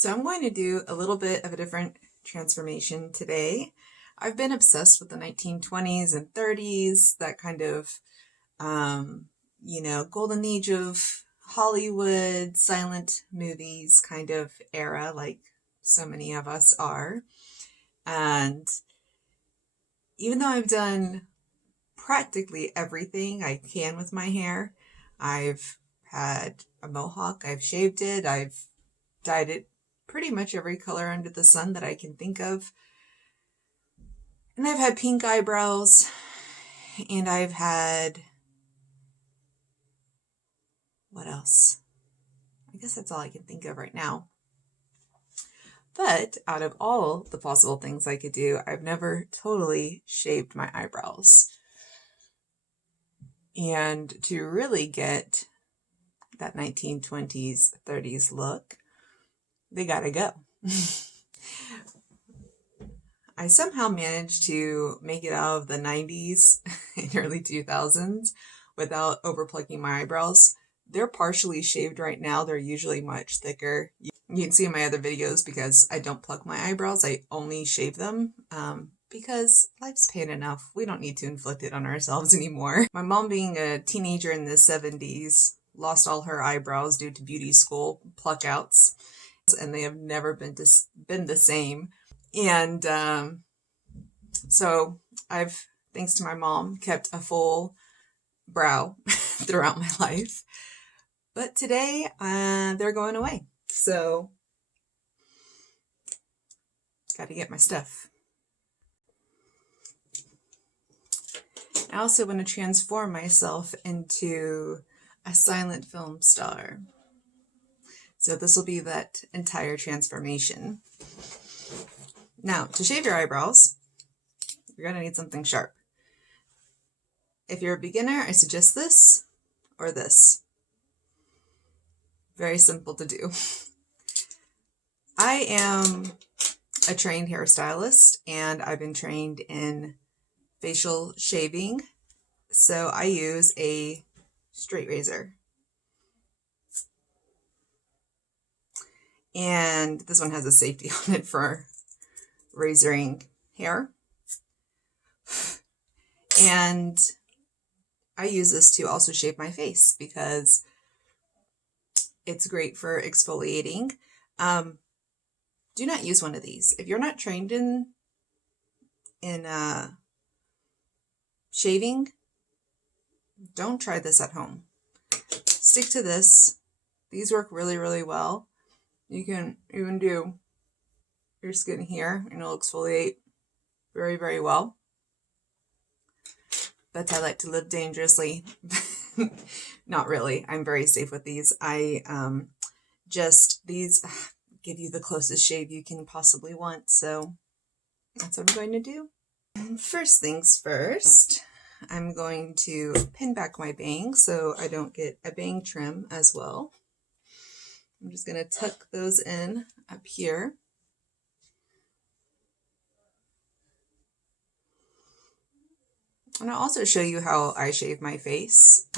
So I'm going to do a little bit of a different transformation today. I've been obsessed with the 1920s and 30s, that kind of, golden age of Hollywood, silent movies kind of era, like so many of us are. And even though I've done practically everything I can with my hair, I've had a mohawk, I've shaved it, I've dyed it pretty much every color under the sun that I can think of. And I've had pink eyebrows, and I've had, what else? I guess that's all I can think of right now. But out of all the possible things I could do, I've never totally shaved my eyebrows. And to really get that 1920s, 30s look, they gotta go. I somehow managed to make it out of the 90s and early 2000s without overplucking my eyebrows. They're partially shaved right now. They're usually much thicker. You can see in my other videos because I don't pluck my eyebrows. I only shave them because life's pain enough. We don't need to inflict it on ourselves anymore. My mom, being a teenager in the 70s, lost all her eyebrows due to beauty school pluckouts, and they have never been the same. And so I've, thanks to my mom, kept a full brow throughout my life. But today, they're going away. So, got to get my stuff. I also want to transform myself into a silent film star. So this will be that entire transformation. Now, to shave your eyebrows, you're going to need something sharp. If you're a beginner, I suggest this or this. Very simple to do. I am a trained hairstylist, and I've been trained in facial shaving, so I use a straight razor. And this one has a safety on it for razoring hair. And I use this to also shave my face because it's great for exfoliating. Do not use one of these. If you're not trained in shaving, don't try this at home. Stick to this. These work really, really well. You can even do your skin here and it'll exfoliate very, very well. But I like to live dangerously. Not really. I'm very safe with these. These give you the closest shave you can possibly want. So that's what I'm going to do. First things first, I'm going to pin back my bangs so I don't get a bang trim as well. I'm just going to tuck those in up here. And I'll also show you how I shave my face.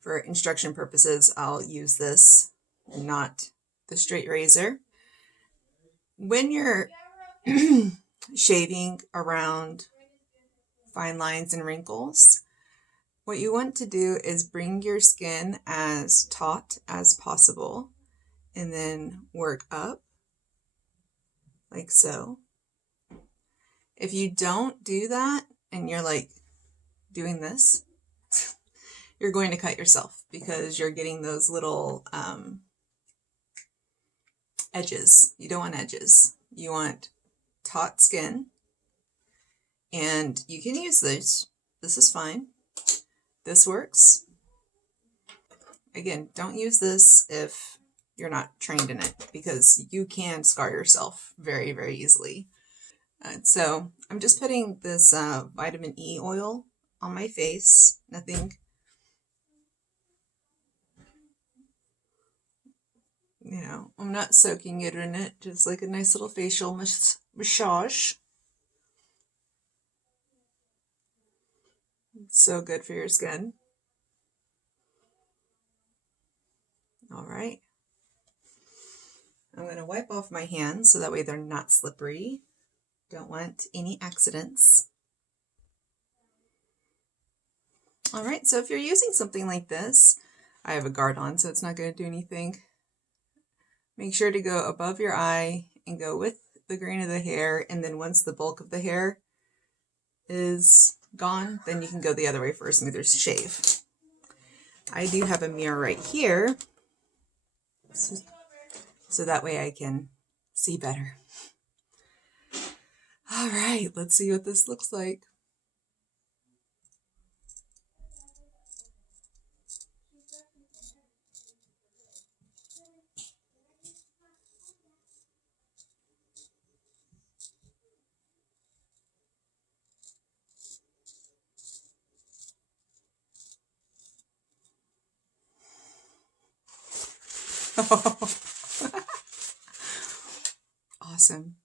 For instruction purposes, I'll use this and not the straight razor. When you're shaving around fine lines and wrinkles, what you want to do is bring your skin as taut as possible and then work up like so. If you don't do that and you're like doing this, you're going to cut yourself because you're getting those little edges. You don't want edges. You want taut skin. And you can use this. This is fine. This works. Again, don't use this if you're not trained in it because you can scar yourself very, very easily. So I'm just putting this vitamin E oil on my face. Nothing, I'm not soaking it in it. Just like a nice little facial massage. It's so good for your skin. All right. I'm going to wipe off my hands so that way they're not slippery. Don't want any accidents. All right, so if you're using something like this, I have a guard on, so it's not going to do anything. Make sure to go above your eye and go with the grain of the hair, and then once the bulk of the hair is gone, then you can go the other way for a smoother shave. I do have a mirror right here, so that way I can see better. All right, let's see what this looks like. Awesome.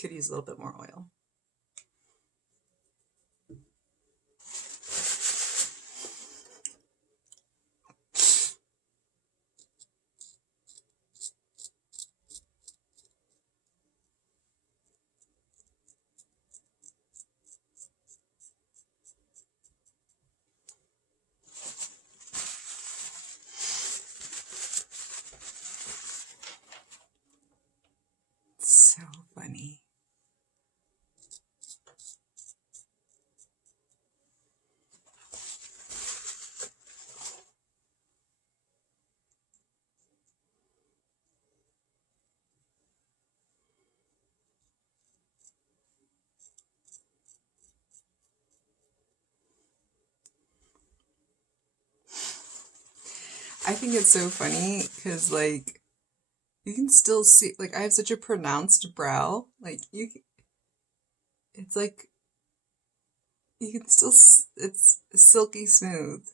Could use a little bit more oil. So funny. I think it's so funny because, like, you can still see, like, I have such a pronounced brow. Like, it's like, you can still, it's silky smooth,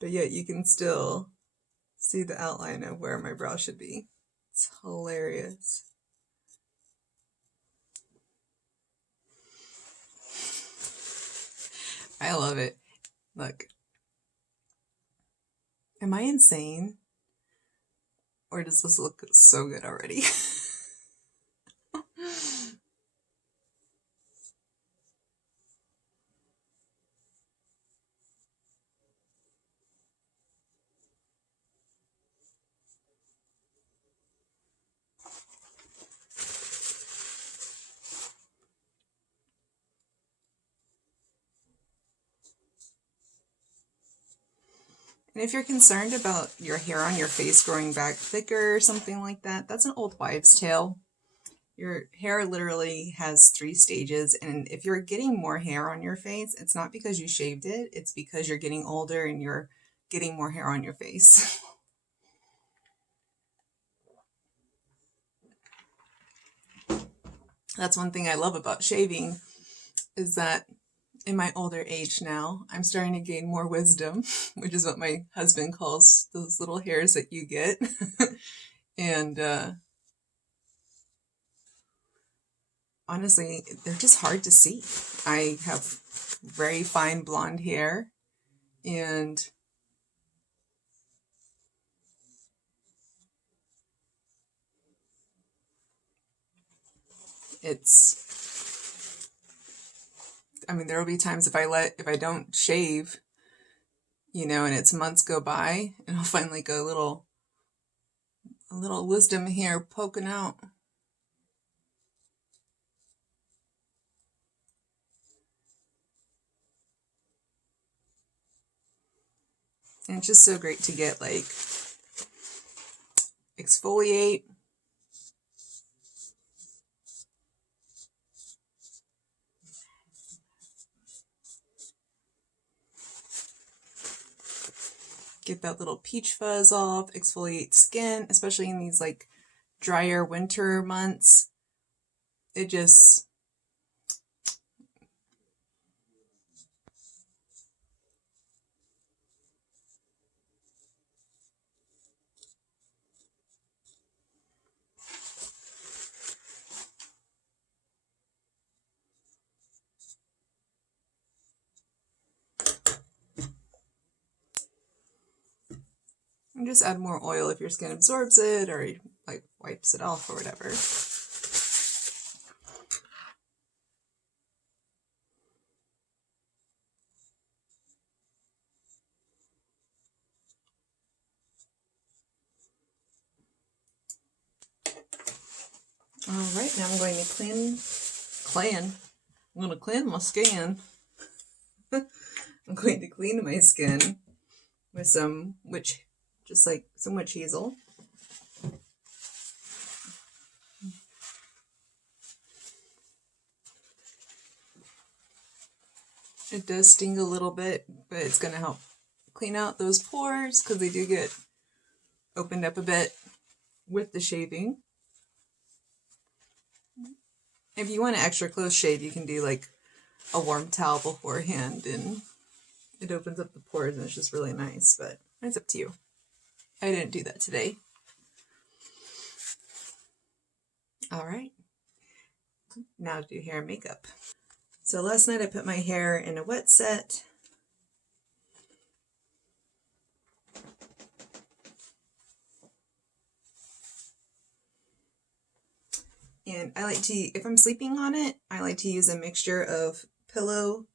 but yet you can still see the outline of where my brow should be. It's hilarious. I love it. Look. Am I insane? Or does this look so good already? And if you're concerned about your hair on your face growing back thicker or something like that, that's an old wives' tale. Your hair literally has 3 stages, and if you're getting more hair on your face, it's not because you shaved it, it's because you're getting older and you're getting more hair on your face. That's one thing I love about shaving, is that in my older age now, I'm starting to gain more wisdom, which is what my husband calls those little hairs that you get. And honestly, they're just hard to see. I have very fine blonde hair, and I mean, there will be times if I don't shave, you know, and it's months go by, and I'll find like a little wisdom hair poking out. And it's just so great to get like exfoliate. Get that little peach fuzz off, exfoliate skin, especially in these like drier winter months. It just, and just add more oil if your skin absorbs it or like wipes it off or whatever. All right, now I'm going to I'm going to clean my skin. I'm going to clean my skin with some witch hazel. It does sting a little bit, but it's going to help clean out those pores because they do get opened up a bit with the shaving. If you want an extra close shave, you can do like a warm towel beforehand and it opens up the pores and it's just really nice, but it's up to you. I didn't do that today. All right, now to do hair and makeup. So last night I put my hair in a wet set. And I like to, if I'm sleeping on it, I like to use a mixture of pillow,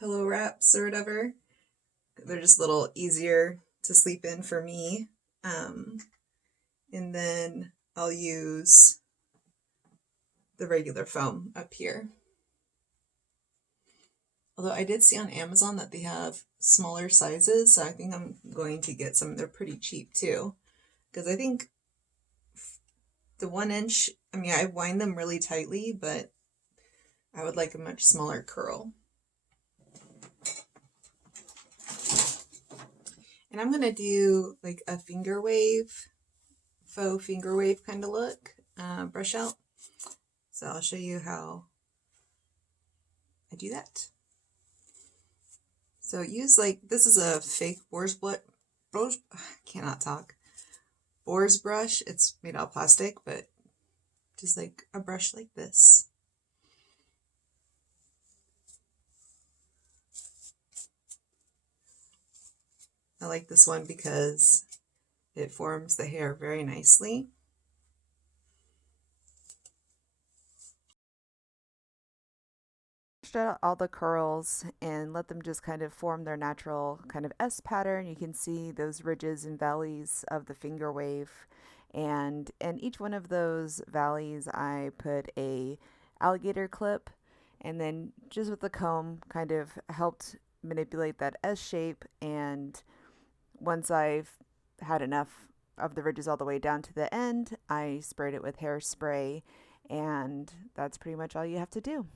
pillow wraps or whatever. They're just a little easier to sleep in for me. And then I'll use the regular foam up here. Although I did see on Amazon that they have smaller sizes, so I think I'm going to get some. They're pretty cheap too. Because I think the 1 inch, I mean, I wind them really tightly, but I would like a much smaller curl. And I'm going to do like a finger wave, faux finger wave kind of look, brush out. So I'll show you how I do that. So use like, this is a fake boar's brush. It's made out of plastic, but just like a brush like this. I like this one because it forms the hair very nicely. Out all the curls and let them just kind of form their natural kind of S pattern. You can see those ridges and valleys of the finger wave, and in each one of those valleys I put a alligator clip, and then just with the comb kind of helped manipulate that S shape. And once I've had enough of the ridges all the way down to the end, I sprayed it with hairspray, and that's pretty much all you have to do.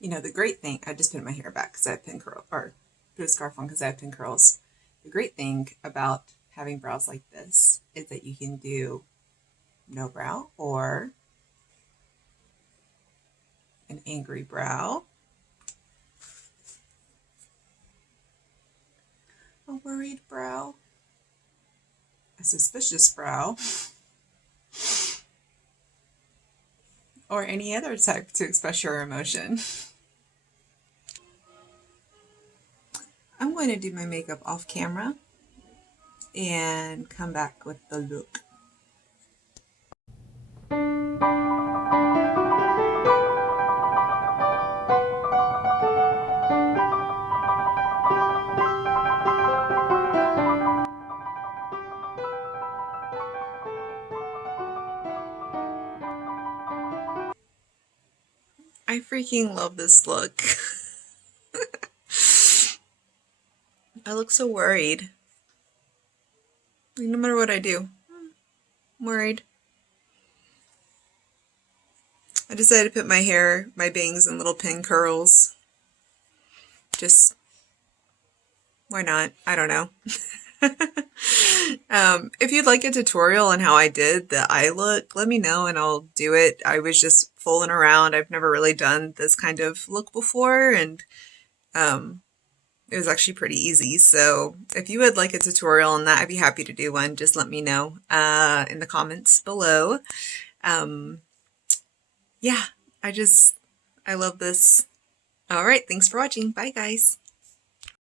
You know, the great thing, I just put my hair back because I have pin curl, or put a scarf on because I have pin curls. The great thing about having brows like this is that you can do no brow or an angry brow, a worried brow, a suspicious brow, or any other type to express your emotion. I'm going to do my makeup off camera and come back with the look. I freaking love this look. I look so worried. No matter what I do, I'm worried. I decided to put my hair, my bangs in little pin curls. Just, why not? I don't know. If you'd like a tutorial on how I did the eye look, let me know and I'll do it. I was just fooling around. I've never really done this kind of look before, and it was actually pretty easy. So if you would like a tutorial on that, I'd be happy to do one. Just let me know in the comments below. Yeah, I love this. All right, thanks for watching. Bye, guys.